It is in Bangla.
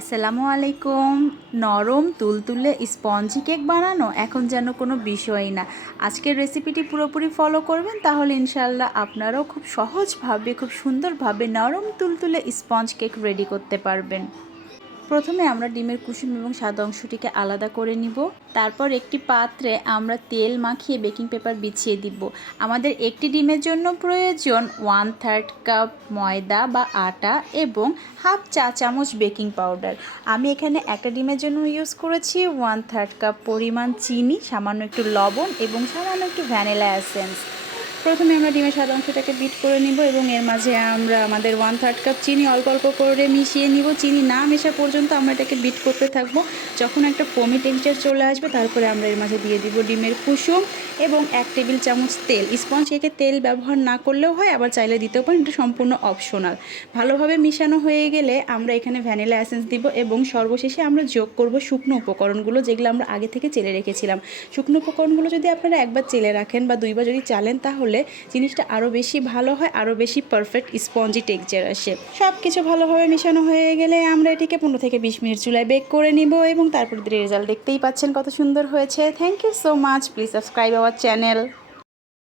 আসসালামু আলাইকুম। নরম তুলতুলে স্পঞ্জি কেক বানানো এখন যেন কোনো বিষয়ই না। আজকের রেসিপিটি পুরোপুরি ফলো করবেন, তাহলে ইনশাল্লাহ আপনারাও খুব সহজভাবে খুব সুন্দরভাবে নরম তুলতুলে স্পঞ্জ কেক রেডি করতে পারবেন। প্রথমে আমরা ডিমের কুসুম এবং সাদা অংশটিকে আলাদা করে নিব। তারপর একটি পাত্রে আমরা তেল মাখিয়ে বেকিং পেপার বিছিয়ে দিব। আমাদের একটি ডিমের জন্য প্রয়োজন 1/3 কাপ ময়দা বা আটা এবং হাফ চা চামচ বেকিং পাউডার। আমি এখানে একটা ডিমের জন্য ইউজ করেছি 1/3 কাপ পরিমাণ চিনি, সামান্য একটু লবণ এবং সামান্য একটু ভ্যানিলা এসেন্স। প্রথমে আমরা ডিমের সাদা অংশটাকে বিট করে নিব এবং এর মাঝে আমরা আমাদের 1/3 কাপ চিনি অল্প অল্প করে মিশিয়ে নিব। চিনি না মেশা পর্যন্ত আমরা এটাকে বিট করতে থাকব। যখন একটা ফোমি টেক্সচার চলে আসবে, তারপরে আমরা এর মাঝে দিয়ে দিব ডিমের কুসুম এবং 1 টেবিল চামচ তেল। স্পঞ্জ কেকে তেল ব্যবহার না করলেও হয়, আবার চাইলে দিতেও পারেন, এটা সম্পূর্ণ অপশনাল। ভালোভাবে মিশানো হয়ে গেলে আমরা এখানে ভ্যানিলা এসেন্স দিব এবং সর্বশেষে আমরা যোগ করব শুকনো উপকরণগুলো, যেগুলো আমরা আগে থেকে চেলে রেখেছিলাম। শুকনো উপকরণগুলো যদি আপনারা একবার চেলে রাখেন বা দুইবার যদি চালেন, তাহলে জিনিসটা আরও বেশি ভালো হয়, আরও বেশি পারফেক্ট স্পঞ্জি টেক্সচার আসে। সব কিছু ভালোভাবে মেশানো হয়ে গেলে আমরা এটিকে 15 থেকে 20 মিনিট চুলায় বেক করে নিব এবং তারপর রেজাল্ট দেখতেই পাচ্ছেন কত সুন্দর হয়েছে। Thank you so much. Please subscribe our channel.